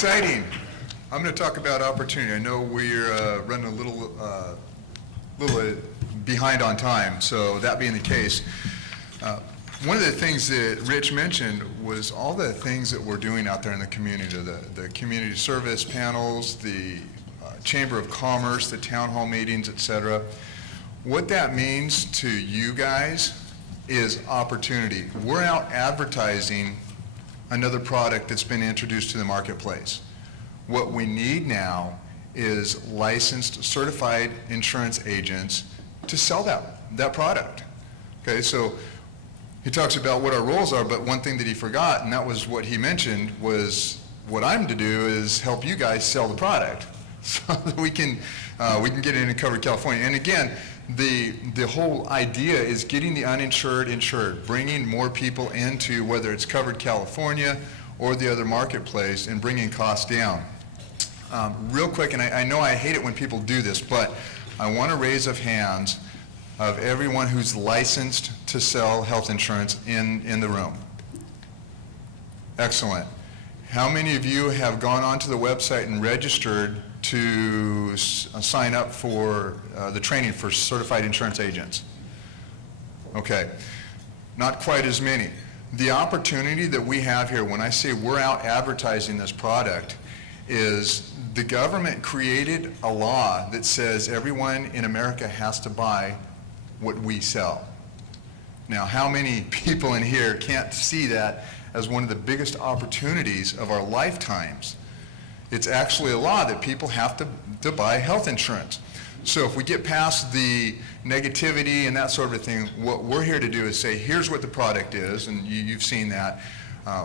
exciting. I'm going to talk about opportunity. I know we're running a little behind on time, so that being the case, one of the things that Rich mentioned was all the things that we're doing out there in the community, the community service panels, the Chamber of Commerce, the town hall meetings, et cetera. What that means to you guys is opportunity. We're out advertising another product that's been introduced to the marketplace. What we need now is licensed, certified insurance agents to sell that product. Okay, so he talks about what our roles are, but one thing that he forgot, and that was what he mentioned, was what I'm to do is help you guys sell the product so that we can get it in covered California. And again, the whole idea is getting the uninsured insured, bringing more people into whether it's covered California or the other marketplace and bringing costs down. Real quick, and I know I hate it when people do this, but I want a raise of hands of everyone who's licensed to sell health insurance in the room. Excellent. How many of you have gone onto the website and registered to sign up for the training for certified insurance agents? Okay, not quite as many. The opportunity that we have here, when I say we're out advertising this product, is the government created a law that says everyone in America has to buy what we sell. Now, how many people in here can't see that as one of the biggest opportunities of our lifetimes? It's actually a law that people have to buy health insurance. So if we get past the negativity and that sort of thing, what we're here to do is say, here's what the product is, and you've seen that.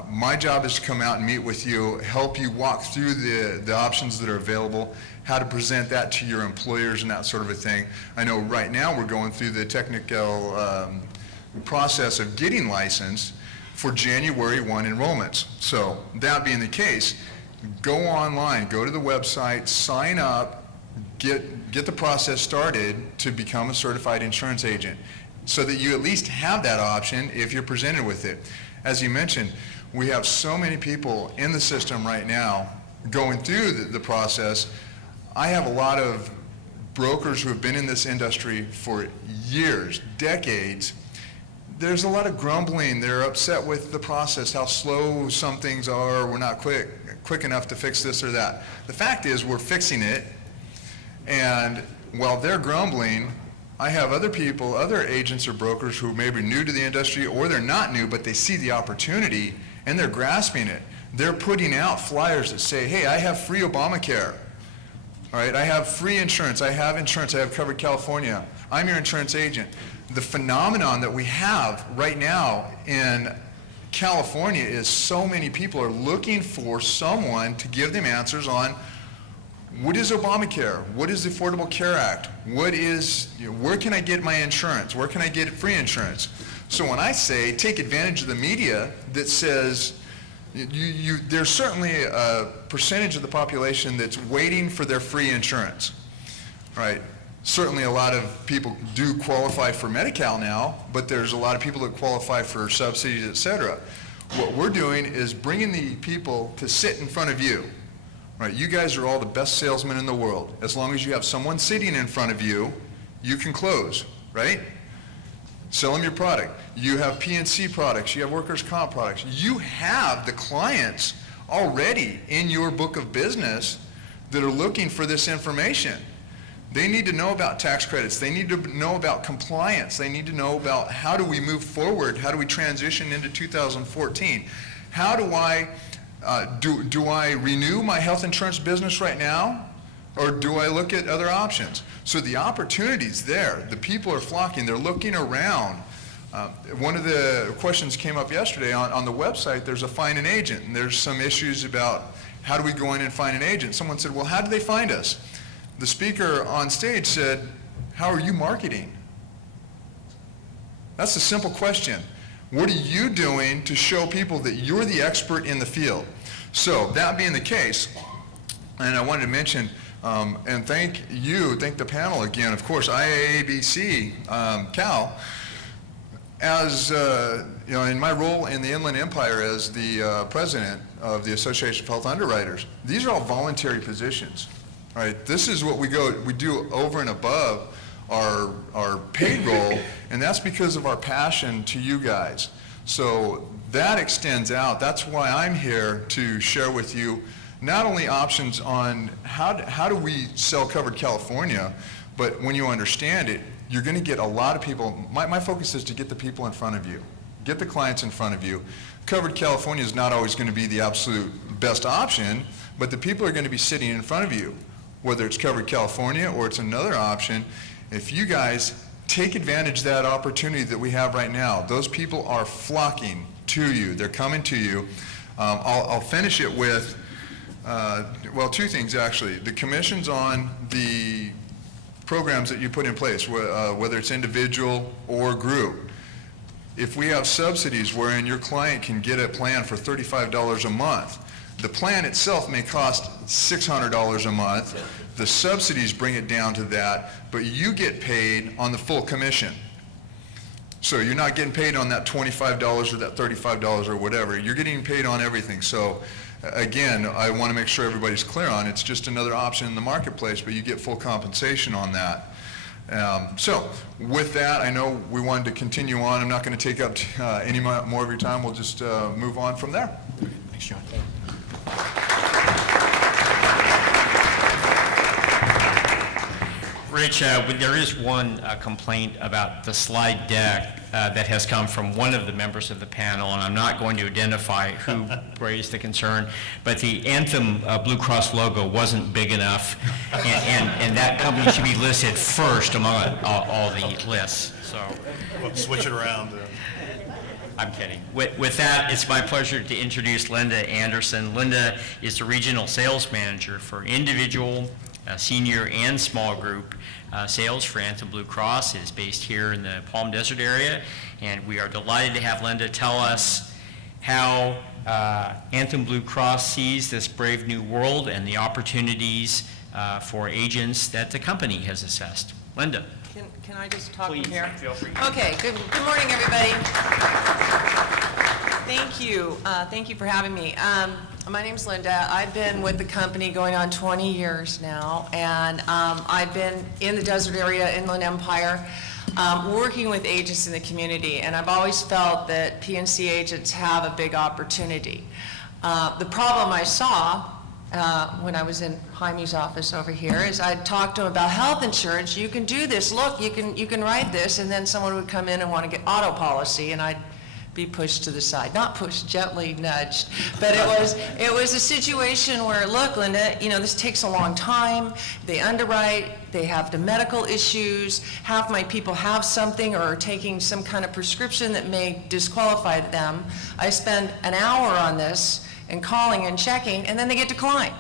My job is to come out and meet with you, help you walk through the options that are available, how to present that to your employers and that sort of a thing. I know right now we're going through the technical process of getting licensed for January 1 enrollments. So that being the case, go online, go to the website, sign up, get the process started to become a certified insurance agent so that you at least have that option if you're presented with it. As you mentioned, we have so many people in the system right now going through the process. I have a lot of brokers who have been in this industry for years, decades. There's a lot of grumbling. They're upset with the process, how slow some things are. We're not quick enough to fix this or that. The fact is we're fixing it, and while they're grumbling, I have other people, other agents or brokers who may be new to the industry, or they're not new, but they see the opportunity and they're grasping it. They're putting out flyers that say, hey, I have free Obamacare. All right, I have free insurance, I have insurance, I have covered California. I'm your insurance agent. The phenomenon that we have right now in California is so many people are looking for someone to give them answers on what is Obamacare? What is the Affordable Care Act? What is, where can I get my insurance? Where can I get free insurance? So when I say take advantage of the media that says there's certainly a percentage of the population that's waiting for their free insurance, right? Certainly a lot of people do qualify for Medi-Cal now, but there's a lot of people that qualify for subsidies, et cetera. What we're doing is bringing the people to sit in front of you. Right, you guys are all the best salesmen in the world. As long as you have someone sitting in front of you, you can close, right? Sell them your product. You have P&C products, you have workers' comp products. You have the clients already in your book of business that are looking for this information. They need to know about tax credits. They need to know about compliance. They need to know about how do we move forward? How do we transition into 2014? How do I do I renew my health insurance business right now, or do I look at other options? So the opportunity's there. The people are flocking. They're looking around. One of the questions came up yesterday on the website. There's a find an agent, and there's some issues about how do we go in and find an agent. Someone said, well, how do they find us? The speaker on stage said, how are you marketing? That's a simple question. What are you doing to show people that you're the expert in the field? So that being the case, and I wanted to mention, and thank the panel again, of course, IIABCal As, you know, in my role in the Inland Empire as the president of the Association of Health Underwriters, these are all voluntary positions, right? This is what we do over and above our payroll, and that's because of our passion to you guys. So that extends out. That's why I'm here to share with you not only options on how do we sell Covered California, but when you understand it, you're going to get a lot of people. My focus is to get the people in front of you, get the clients in front of you. Covered California is not always going to be the absolute best option, but the people are going to be sitting in front of you, whether it's Covered California or it's another option. If you guys take advantage of that opportunity that we have right now, those people are flocking to you. They're coming to you. I'll finish it with, well, two things actually. The commissions on the programs that you put in place, whether it's individual or group. If we have subsidies wherein your client can get a plan for $35 a month, the plan itself may cost $600 a month. The subsidies bring it down to that, but you get paid on the full commission. So you're not getting paid on that $25 or that $35 or whatever. You're getting paid on everything. So again, I want to make sure everybody's clear on it's just another option in the marketplace, but you get full compensation on that. So with that, I know we wanted to continue on. I'm not going to take up any more of your time. We'll just move on from there. Thanks, John. Rich, there is one complaint about the slide deck that has come from one of the members of the panel, and I'm not going to identify who raised the concern, but the Anthem Blue Cross logo wasn't big enough, and that company should be listed first among all the lists. So We'll switch it around. I'm kidding. With that, it's my pleasure to introduce Linda Anderson. Linda is the Regional Sales Manager for individual, senior, and small group sales for Anthem Blue Cross. It is based here in the Palm Desert area, and we are delighted to have Linda tell us how Anthem Blue Cross sees this brave new world and the opportunities for agents that the company has assessed. Linda. Can I just talk Please, from here? feel free. Okay, good morning, everybody. Thank you. Thank you for having me. My name's Linda. I've been with the company going on 20 years now, and I've been in the desert area, Inland Empire, working with agents in the community, and I've always felt that PNC agents have a big opportunity. The problem I saw when I was in Jaime's office over here is I'd talk to him about health insurance. You can do this. Look, you can write this, and then someone would come in and want to get auto policy, and I'd be pushed to the side. Not pushed, gently nudged. But it was a situation where, look, Linda, you know, this takes a long time. They underwrite, they have the medical issues. Half my people have something or are taking some kind of prescription that may disqualify them. I spend an hour on this and calling and checking, and then they get declined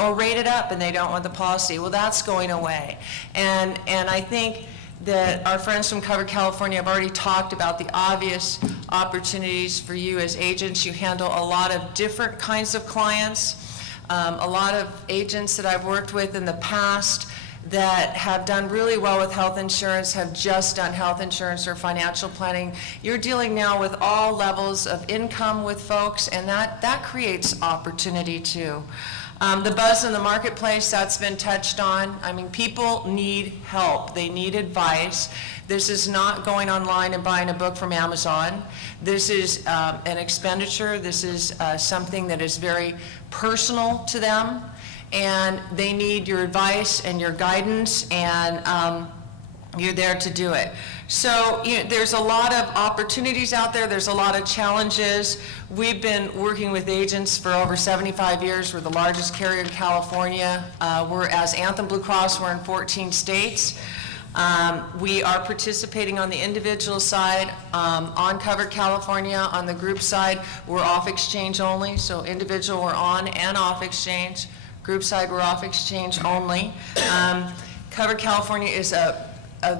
or rated up and they don't want the policy. Well, that's going away. And I think that our friends from Covered California have already talked about the obvious opportunities for you as agents. You handle a lot of different kinds of clients. A lot of agents that I've worked with in the past that have done really well with health insurance have just done health insurance or financial planning. You're dealing now with all levels of income with folks, and that creates opportunity too. The buzz in the marketplace, that's been touched on. I mean, people need help. They need advice. This is not going online and buying a book from Amazon. This is an expenditure. This is something that is very personal to them, and they need your advice and your guidance, and you're there to do it. So there's a lot of opportunities out there. There's a lot of challenges. We've been working with agents for over 75 years. We're the largest carrier in California. We're, as Anthem Blue Cross, we're in 14 states. We are participating on the individual side, on Covered California. On the group side, we're off exchange only. So individual, we're on and off exchange. Group side, we're off exchange only. Covered California is a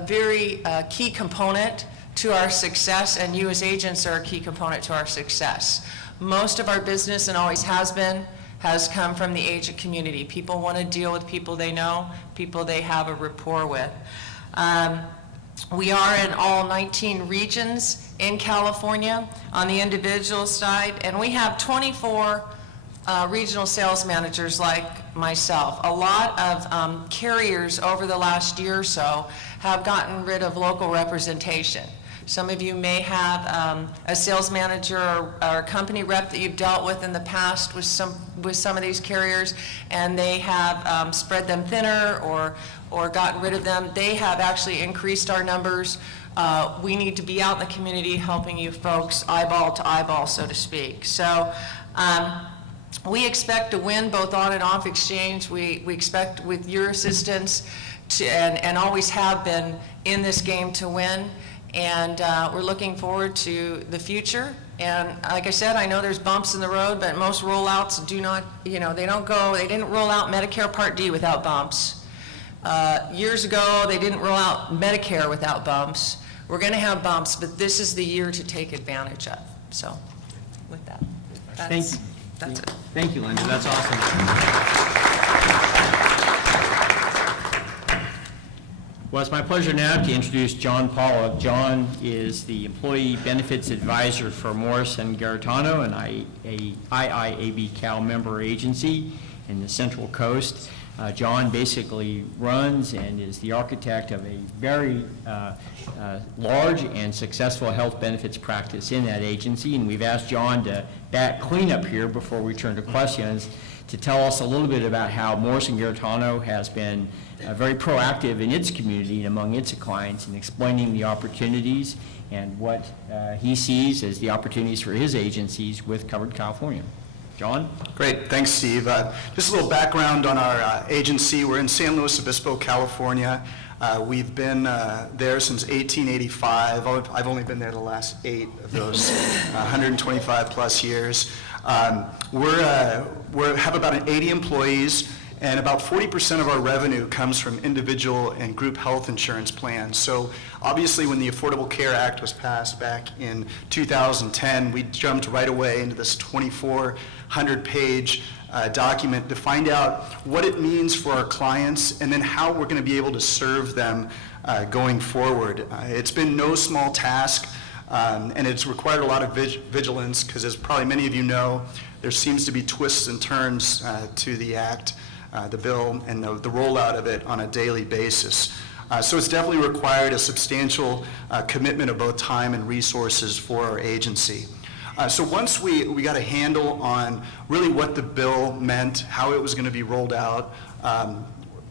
very key component to our success, and you as agents are a key component to our success. Most of our business, and always has been, has come from the agent community. People want to deal with people they know, people they have a rapport with. We are in all 19 regions in California on the individual side, and we have 24 regional sales managers like myself. A lot of carriers over the last year or so have gotten rid of local representation. Some of you may have a sales manager or a company rep that you've dealt with in the past with some of these carriers, and they have spread them thinner or gotten rid of them. They have actually increased our numbers. We need to be out in the community helping you folks eyeball to eyeball, so to speak. So we expect to win both on and off exchange. We expect, with your assistance, and always have been in this game, to win. And we're looking forward to the future. And like I said, I know there's bumps in the road, but most rollouts do not, they didn't roll out Medicare Part D without bumps. Years ago, they didn't roll out Medicare without bumps. We're going to have bumps, but this is the year to take advantage of. So with that, that's it. Thank you, Linda. That's awesome. Well, it's my pleasure now to introduce John Pollock. John is the Employee Benefits Advisor for Morris and Garetano, an IIABCal member agency in the Central Coast. John basically runs and is the architect of a very large and successful health benefits practice in that agency, and we've asked John to clean up here before we turn to questions to tell us a little bit about how Morris and Garetano has been very proactive in its community and among its clients in explaining the opportunities and what he sees as the opportunities for his agencies with Covered California. John? Great, thanks, Steve. Just a little background on our agency. We're in San Luis Obispo, California. We've been there since 1885. I've only been there the last 8 of those 125 plus years. We have about 80 employees, and about 40% of our revenue comes from individual and group health insurance plans. So obviously when the Affordable Care Act was passed back in 2010, we jumped right away into this 2,400-page document to find out what it means for our clients and then how we're going to be able to serve them going forward. It's been no small task, and it's required a lot of vigilance because, as probably many of you know, there seems to be twists and turns to the act, the bill, and the rollout of it on a daily basis. So it's definitely required a substantial commitment of both time and resources for our agency. So once we got a handle on really what the bill meant, how it was going to be rolled out,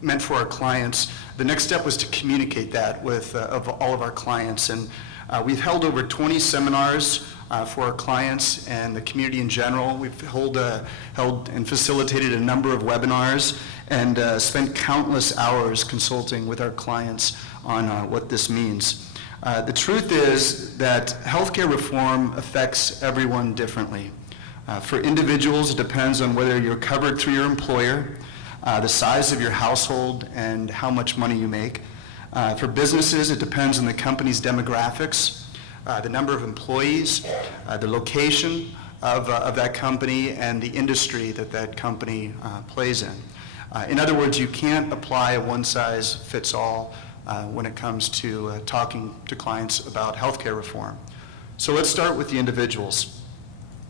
meant for our clients, the next step was to communicate that with of all of our clients. And we've held over 20 seminars for our clients and the community in general. We've held and facilitated a number of webinars and spent countless hours consulting with our clients on what this means. The truth is that healthcare reform affects everyone differently. For individuals, it depends on whether you're covered through your employer, the size of your household, and how much money you make. For businesses, it depends on the company's demographics, the number of employees, the location of that company, and the industry that company plays in. In other words, you can't apply a one-size-fits-all when it comes to talking to clients about healthcare reform. So let's start with the individuals.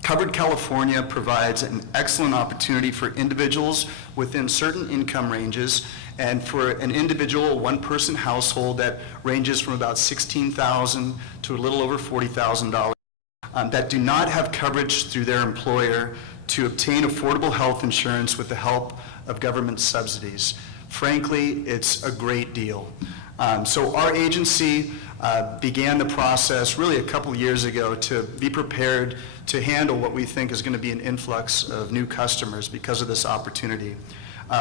Covered California provides an excellent opportunity for individuals within certain income ranges, and for an individual one-person household that ranges from about $16,000 to a little over $40,000 that do not have coverage through their employer to obtain affordable health insurance with the help of government subsidies. Frankly, it's a great deal. So our agency began the process really a couple years ago to be prepared to handle what we think is going to be an influx of new customers because of this opportunity.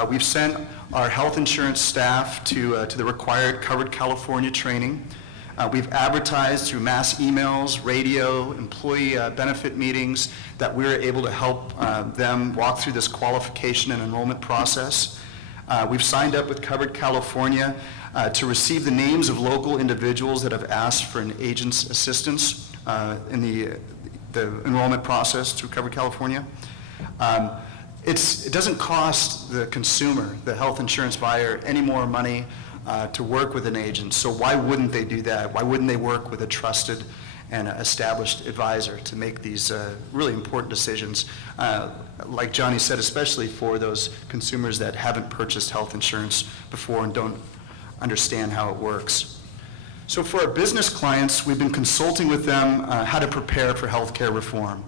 We've sent our health insurance staff to the required Covered California training. We've advertised through mass emails, radio, employee benefit meetings that we're able to help them walk through this qualification and enrollment process. We've signed up with Covered California to receive the names of local individuals that have asked for an agent's assistance in the enrollment process through Covered California. It doesn't cost the consumer, the health insurance buyer, any more money to work with an agent. So why wouldn't they do that? Why wouldn't they work with a trusted and established advisor to make these really important decisions? Like Johnny said, especially for those consumers that haven't purchased health insurance before and don't understand how it works. So for our business clients, we've been consulting with them how to prepare for healthcare reform.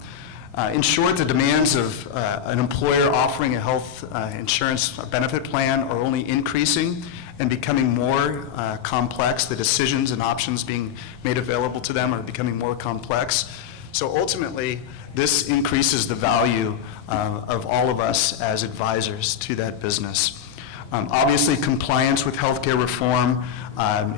In short, the demands of an employer offering a health insurance benefit plan are only increasing and becoming more complex. The decisions and options being made available to them are becoming more complex. So ultimately, this increases the value of all of us as advisors to that business. Obviously, compliance with healthcare reform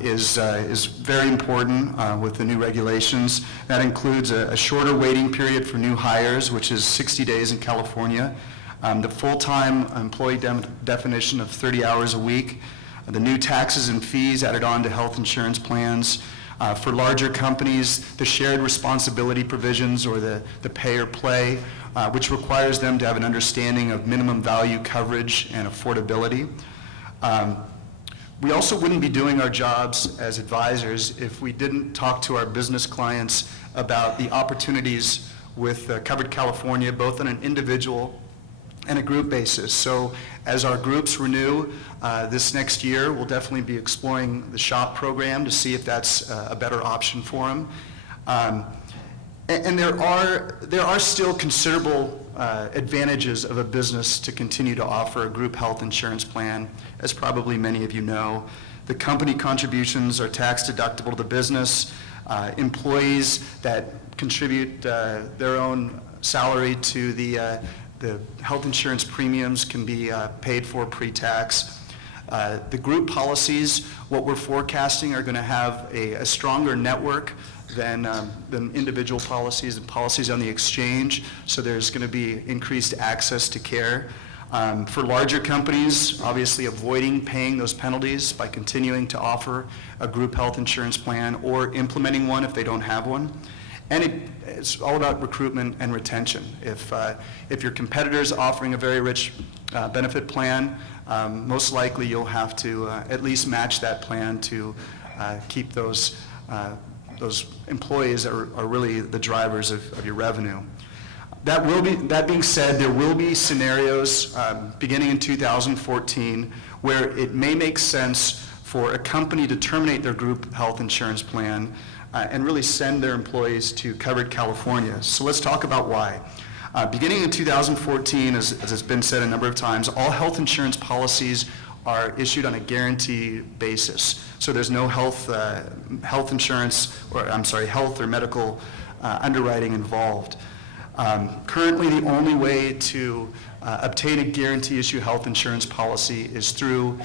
is very important with the new regulations. That includes a shorter waiting period for new hires, which is 60 days in California, the full-time employee definition of 30 hours a week, the new taxes and fees added on to health insurance plans. For larger companies, the shared responsibility provisions or the pay or play, which requires them to have an understanding of minimum value coverage and affordability. We also wouldn't be doing our jobs as advisors if we didn't talk to our business clients about the opportunities with Covered California, both on an individual and a group basis. So as our groups renew this next year, we'll definitely be exploring the SHOP program to see if that's a better option for them. And there are still considerable advantages of a business to continue to offer a group health insurance plan, as probably many of you know. The company contributions are tax deductible to the business. Employees that contribute their own salary to the health insurance premiums can be paid for pre-tax. The group policies, what we're forecasting, are going to have a stronger network than individual policies and policies on the exchange, so there's going to be increased access to care. For larger companies, obviously avoiding paying those penalties by continuing to offer a group health insurance plan or implementing one if they don't have one. And it's all about recruitment and retention. If your competitor's offering a very rich benefit plan, most likely you'll have to at least match that plan to keep those employees that are really the drivers of your revenue. That being said, there will be scenarios beginning in 2014 where it may make sense for a company to terminate their group health insurance plan and really send their employees to Covered California. So let's talk about why. Beginning in 2014, as has been said a number of times, all health insurance policies are issued on a guarantee basis. So there's no health or medical underwriting involved. Currently, the only way to obtain a guarantee issue health insurance policy is through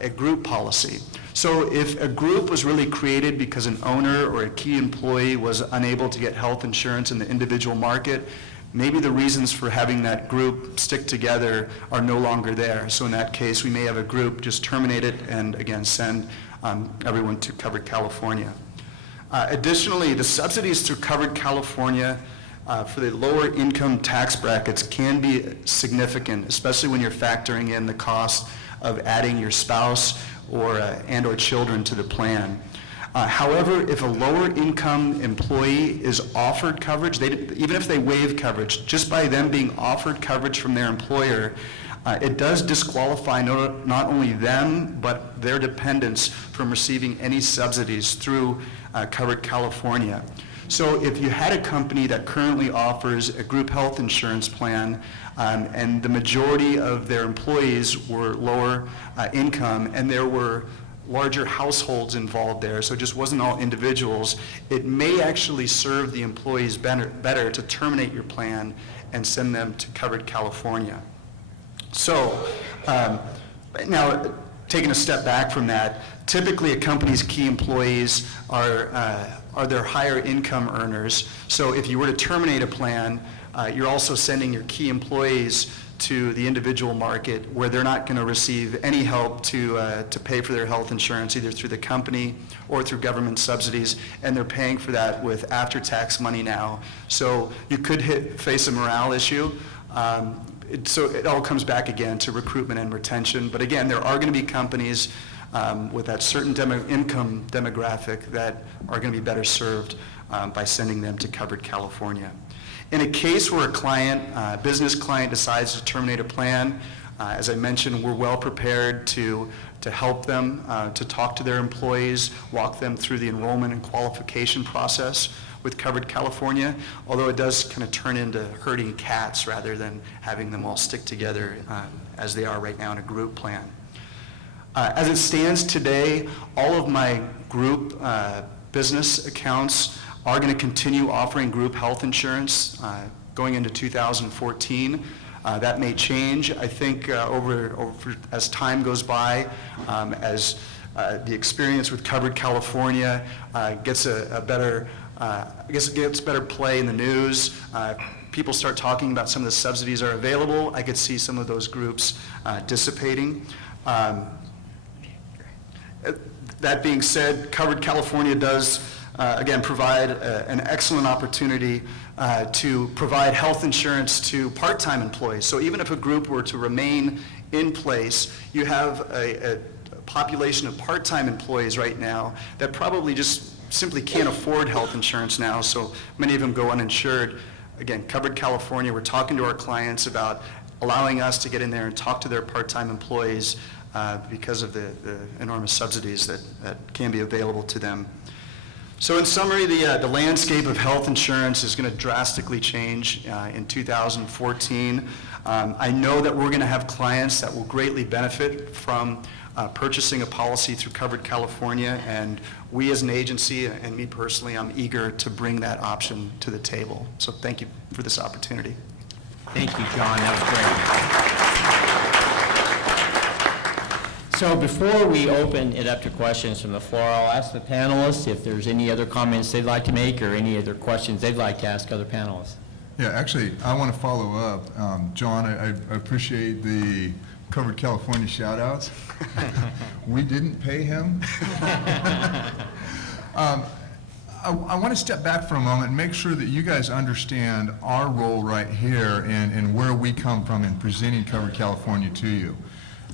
a group policy. So if a group was really created because an owner or a key employee was unable to get health insurance in the individual market, maybe the reasons for having that group stick together are no longer there. So in that case, we may have a group just terminate it and again send everyone to Covered California. Additionally, the subsidies through Covered California for the lower income tax brackets can be significant, especially when you're factoring in the cost of adding your spouse or children to the plan. However, if a lower income employee is offered coverage, even if they waive coverage, just by them being offered coverage from their employer, it does disqualify not only them, but their dependents from receiving any subsidies through Covered California. So if you had a company that currently offers a group health insurance plan and the majority of their employees were lower income and there were larger households involved there, so it just wasn't all individuals, it may actually serve the employees better to terminate your plan and send them to Covered California. So now, taking a step back from that, typically a company's key employees are their higher income earners. So if you were to terminate a plan, you're also sending your key employees to the individual market where they're not going to receive any help to pay for their health insurance, either through the company or through government subsidies, and they're paying for that with after-tax money now. So you could face a morale issue. So it all comes back again to recruitment and retention. But again, there are going to be companies with that certain income demographic that are going to be better served by sending them to Covered California. In a case where a client, business client, decides to terminate a plan, as I mentioned, we're well prepared to help them, to talk to their employees, walk them through the enrollment and qualification process with Covered California, although it does kind of turn into herding cats rather than having them all stick together as they are right now in a group plan. As it stands today, all of my group business accounts are going to continue offering group health insurance going into 2014. That may change, I think, as time goes by, as the experience with Covered California gets better play in the news. People start talking about some of the subsidies are available. I could see some of those groups dissipating. That being said, Covered California does, again, provide an excellent opportunity to provide health insurance to part-time employees. So even if a group were to remain in place, you have a population of part-time employees right now that probably just simply can't afford health insurance now, so many of them go uninsured. Again, Covered California, we're talking to our clients about allowing us to get in there and talk to their part-time employees because of the enormous subsidies that can be available to them. So in summary, the landscape of health insurance is going to drastically change in 2014. I know that we're going to have clients that will greatly benefit from purchasing a policy through Covered California, and we as an agency, and me personally, I'm eager to bring that option to the table. So thank you for this opportunity. Thank you, John. That was great. So before we open it up to questions from the floor, I'll ask the panelists if there's any other comments they'd like to make or any other questions they'd like to ask other panelists. Yeah, actually, I want to follow up. John, I appreciate the Covered California shout-outs. We didn't pay him. I want to step back for a moment and make sure that you guys understand our role right here and where we come from in presenting Covered California to you.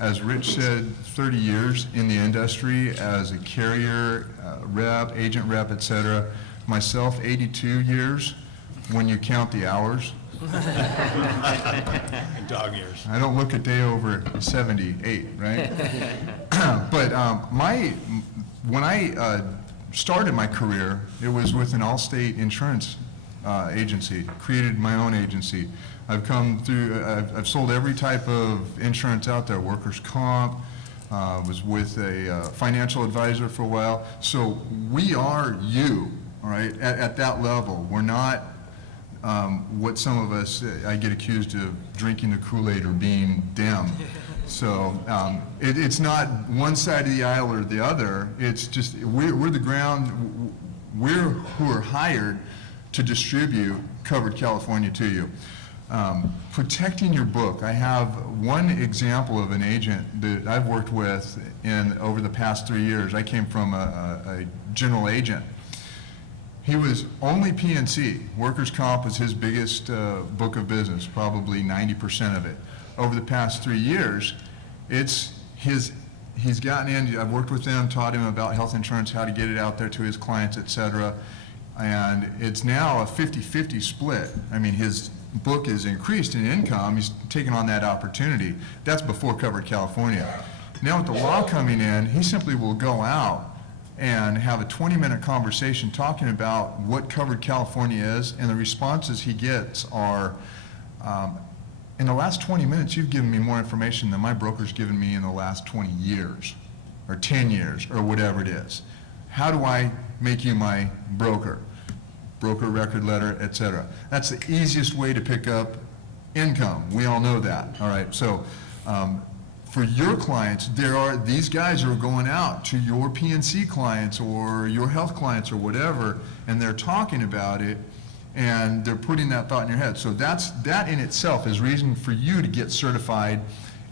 As Rich said, 30 years in the industry as a carrier, rep, agent rep, et cetera. Myself, 82 years when you count the hours. Dog years. I don't look a day over 78, right? But when I started my career, it was with an Allstate insurance agency, created my own agency. I've come through, I've sold every type of insurance out there, workers' comp, was with a financial advisor for a while. So we are you, all right, at that level. We're not what some of us, I get accused of drinking the Kool-Aid or being them. So it's not one side of the aisle or the other. It's just we're the ground, we're who are hired to distribute Covered California to you. Protecting your book. I have one example of an agent that I've worked with over the past 3 years. I came from a general agent. He was only P&C. Workers' comp was his biggest book of business, probably 90% of it. Over the past 3 years, he's gotten in, I've worked with him, taught him about health insurance, how to get it out there to his clients, et cetera. And it's now a 50-50 split. I mean, his book is increased in income. He's taken on that opportunity. That's before Covered California. Now with the law coming in, he simply will go out and have a 20-minute conversation talking about what Covered California is, and the responses he gets are, in the last 20 minutes, you've given me more information than my broker's given me in the last 20 years, or 10 years, or whatever it is. How do I make you my broker? Broker record letter, et cetera. That's the easiest way to pick up income. We all know that, all right? So for your clients, these guys are going out to your P&C clients or your health clients or whatever, and they're talking about it, and they're putting that thought in your head. So that in itself is reason for you to get certified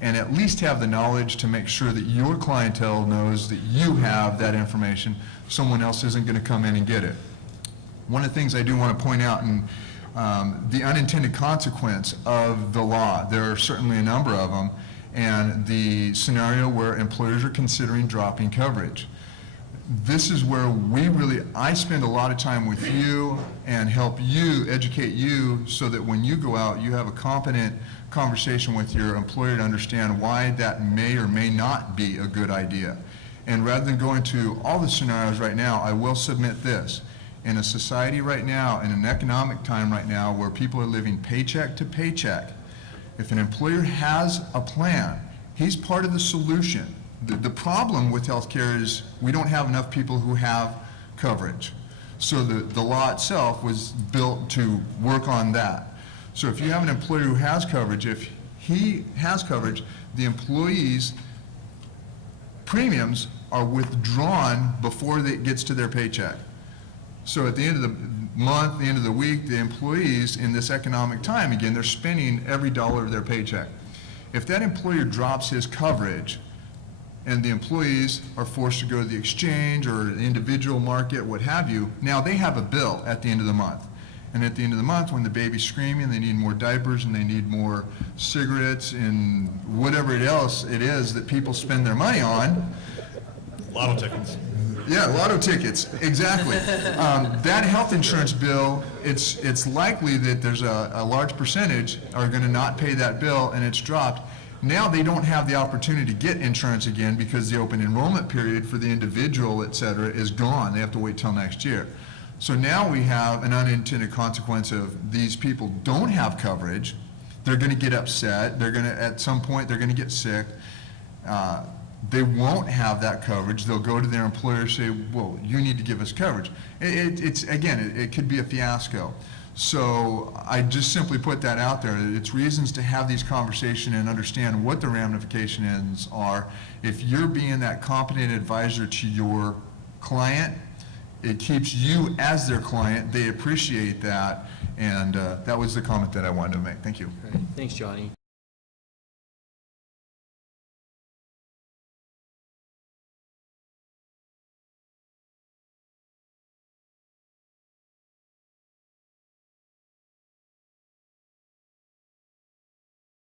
and at least have the knowledge to make sure that your clientele knows that you have that information. Someone else isn't going to come in and get it. One of the things I do want to point out, and the unintended consequence of the law, there are certainly a number of them, and the scenario where employers are considering dropping coverage. This is where I spend a lot of time with you and help you, educate you, so that when you go out, you have a competent conversation with your employer to understand why that may or may not be a good idea. And rather than go into all the scenarios right now, I will submit this. In a society right now, in an economic time right now, where people are living paycheck to paycheck, if an employer has a plan, he's part of the solution. The problem with healthcare is we don't have enough people who have coverage. So the law itself was built to work on that. So if you have an employer who has coverage, if he has coverage, the employee's premiums are withdrawn before it gets to their paycheck. So at the end of the month, the end of the week, the employees in this economic time, again, they're spending every dollar of their paycheck. If that employer drops his coverage, and the employees are forced to go to the exchange or the individual market, what have you, now they have a bill at the end of the month. And at the end of the month, when the baby's screaming, they need more diapers and they need more cigarettes and whatever else it is that people spend their money on. Lotto tickets. Yeah, lotto tickets, exactly. That health insurance bill, it's likely that there's a large percentage are going to not pay that bill, and it's dropped. Now they don't have the opportunity to get insurance again because the open enrollment period for the individual, et cetera, is gone. They have to wait till next year. So now we have an unintended consequence of these people don't have coverage. They're going to get upset. They're going to, at some point, they're going to get sick. They won't have that coverage. They'll go to their employer and say, well, you need to give us coverage. It could be a fiasco. So I just simply put that out there. It's reasons to have these conversations and understand what the ramifications are. If you're being that competent advisor to your client, it keeps you as their client. They appreciate that. And that was the comment that I wanted to make. Thank you. Great. Thanks, Johnny.